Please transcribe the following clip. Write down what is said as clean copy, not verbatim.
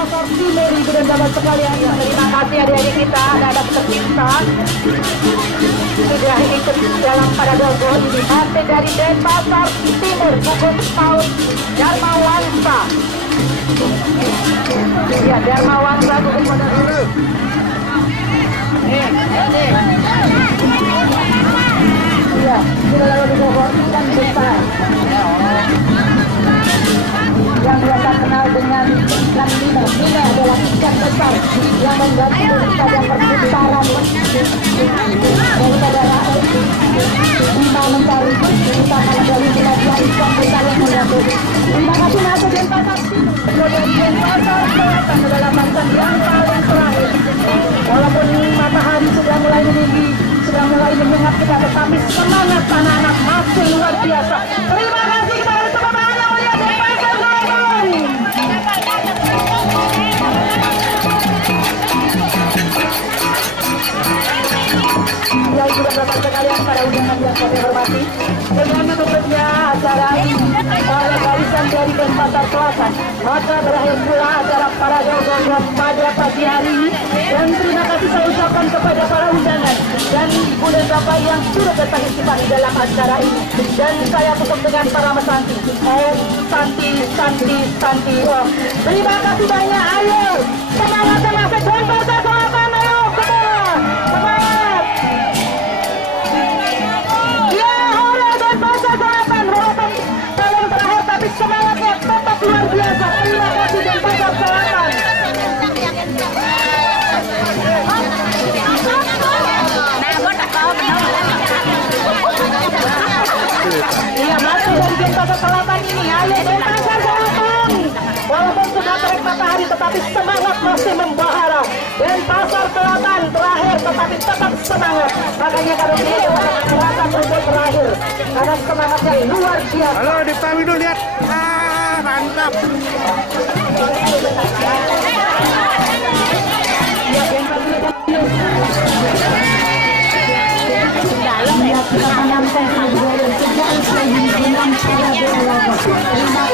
Pasar Timur, ibu dan bapak sekalian. Terima kasih adik-adik kita, anak-anak tercinta sudah ikut dalam pada dogo ini. Masih dari Denpasar Timur, Gugus Paut Darmawansa. Ya, Darmawansa Gugus Paut. Ya, sudah lalu digogor ikan besar yang biasa kenal dengan ikan Nina. Nina adalah ikan besar yang membantu daripada perputaran daripada rakyat Bima Mentari. Kita akan dari belajar ikan besar yang membantu. Terima kasih Nato Denpasar Timur. Kemudian Denpasar Selatan adalah mantan yang paling terakhir. Walaupun matahari sudah mulai meninggi, sudah mulai menyengat kita, tetapi semangat anak-anak masih luar biasa. Terima kasih kepada teman-teman yang mulia Denpasar Selatan. Ya, ibu dan bapak sekalian, para undangan yang kami hormati, dengan menutupnya acara ini oleh barisan dari Denpasar Selatan, maka berakhir pula acara para gogong pada pagi hari ini. Dan terima kasih saya ucapkan kepada para undangan dan ibu dan bapak yang sudah berpartisipasi di dalam acara ini. Dan saya tutup dengan para mesanti. Santi. Oh, terima kasih banyak. Ayo, semangat Denpasar Selatan. Ayo semua, semangat. Ya, hore Denpasar Selatan. Walaupun tahun terakhir, tapi semangatnya tetap luar biasa. Terima kasih Denpasar Selatan. Iya, masih dari Denpasar Selatan ini. Ayo Denpasar Selatan. Walaupun sudah terik matahari, tetapi semangat masih membahara. Denpasar Selatan terakhir, tetapi tetap semangat. Makanya kalau dia merasa untuk terakhir, karena semangatnya luar biasa. Halo, di Pamidu lihat. Mantap. Ya, kita menyampaikan budaya sejak dengan cara berlaku. Terima